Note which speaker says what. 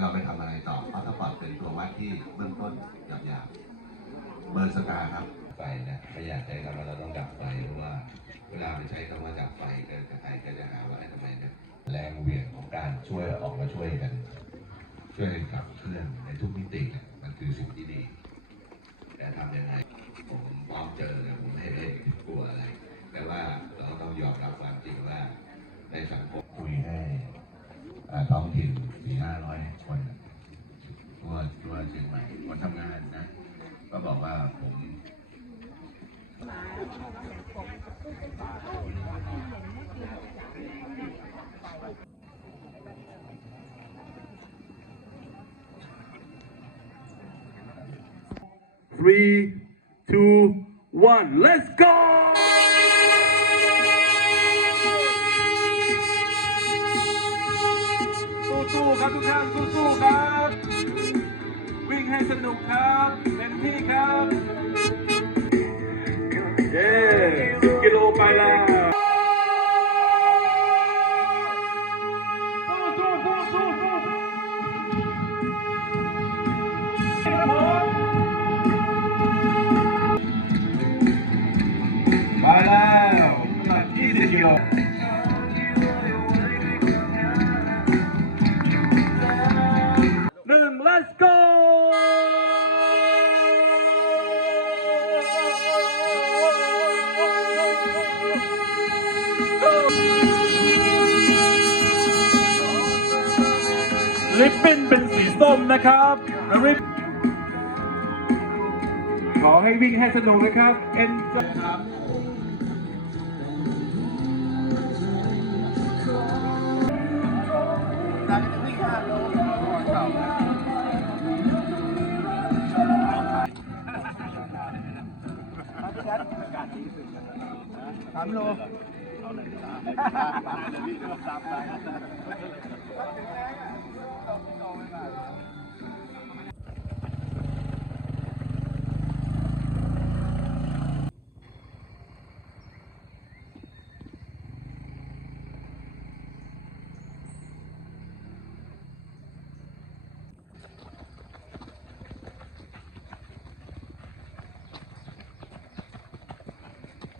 Speaker 1: แล้วเราไปทำอะไรต่อเพราะถ้าปอดเป็นตัววัดที่เบื้องต้นหยาบๆเบอร์สกาครับ
Speaker 2: ไฟนะไม่อยากใช้คำว่าเราต้องดับไฟเพราะว่าเวลาไปใช้คำว่าดับไฟก็จะใครก็จะหาว่าไอ้ทำไมเนี่ยแรงเหวี่ยงของการช่วยออกมาช่วยกัน ช่วยกันขับเคลื่อนในทุกมิติเนี่ยมันคือสิ่งที่ดีแต่ทำยังไงผมพร้อมเจอนะผมไม่ได้กลัวอะไร แต่ว่าเราต้องยอมรับความจริงว่าในสังคมคุยให้อ่า ท้องถิ่นสี่ห้าร้อยคนทั่วทั่วเชียงใหม่คนทำงานนะ ก็บอกว่าผม
Speaker 3: Three, two, one, let's go! ทุกท่านสู้ๆครับ วิ่งให้สนุกครับเต็มที่ครับเย้สิบกิโลไปแล้วสู้ๆสู้ๆสู้ๆสู้ๆครับผมาแล้วน้ำหนัก20กิโล ลิปปิ้นเป็นสีส้มนะครับริบขอให้วิ่งให้สนุกนะครับ enjoy ครับ
Speaker 4: สามโล